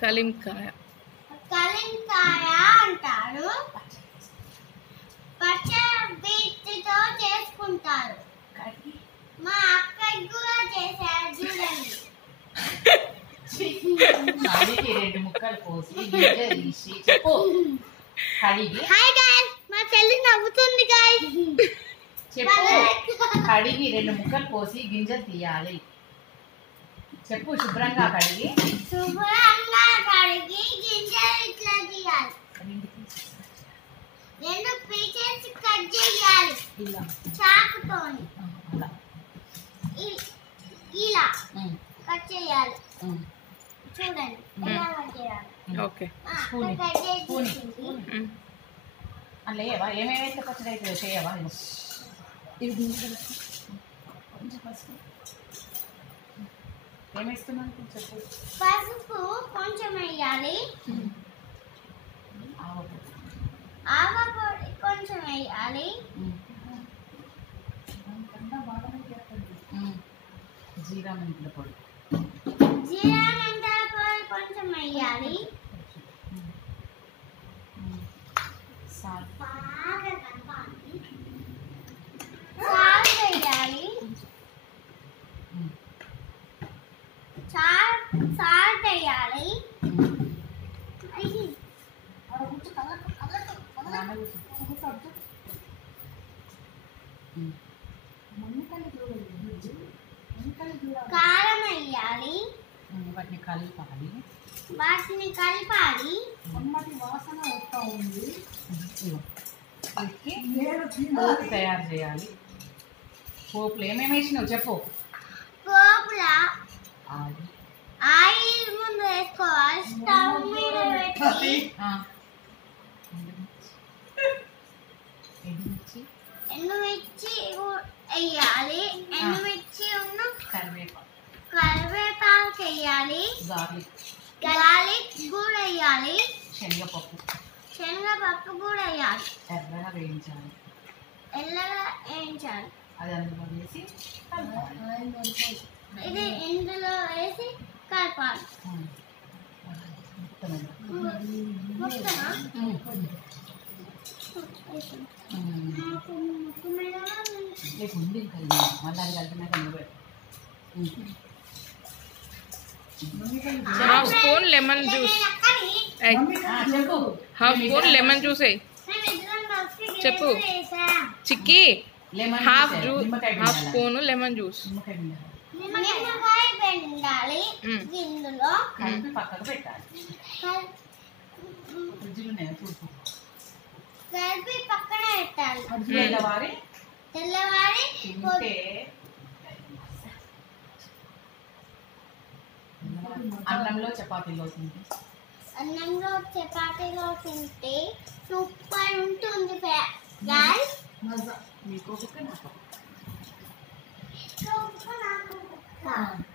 కలింకాయ అంటారు. పచ్చ బీట్తో చేసుకుంటారు. మా అక్కకి కూడా చేశారు చూడండి. రెండు ముక్కలు కోసి గింజ తీసి చెప్పు. కడిగి హాయ్ గైస్, మా చెల్లి నవ్వుతుంది గైస్. చెప్పు. కడిగి 2 ముక్కలు కోసి గింజలు తీయాలి. చెప్పు. శుభ్రంగా కడిగి గింజలు ఇట్లా తీయాలి. 2 పీసెస్ కట్ చేయాలి చాకుతోని. ఇలా కట్ చేయాలి. చూడండి ఎలా కట్ చేయాలి. ఓకే. అలా వేయవా? ఏమేమైతే పచ్చడి అయితే చేయవా? ఏమేస్తున్నాను చెప్పు. పసుపు కొంచెం వేయాలి. ఆవపొడి కొంచెం వేయాలి. జీరా మెంతుల పొడి కొంచెం వేయాలి. సాల్ట్ వేయాలి. సాల్ట్ వేయాలి. కారం వేయాలి. వాటిని కలపాలి. వాసన వస్తూ ఉంది. పోపు తయారు చేయాలి. పోపులు ఏమేమి వేసినావు చెప్పు. పోపులా ఆయిల్ ముందు వేసుకోవాలి. స్టవ్ మీద పెట్టి ఎండుమిర్చి వేయాలి. ఎండుమిర్చి ఉన్న కరివేపాకు వేయాలి. గార్లిక్ కూడా వేయాలి. శనగపప్పు కూడా వేయాలి. ఎర్రగా వేయించాలి. అది అందులో వేసి ఇది ఇందులో వేసి కలపాలి. ఉంది మళ్ళీ అది కలిపినాక half spoon lemon juice. Half spoon lemon juice చెప్పు. చిక్కి హాఫ్ స్పూన్ లెమన్ జ్యూస్. నిమ్మకాయ పిండాలి. ఇందులో కలిపి పక్కకు పెట్టాలి. కలిపి పక్కన పెట్టాలి. తెల్లవారి అన్నంలో చపాతీలో తింటే సూపర్ ఉంటుంది గైస్. మీకు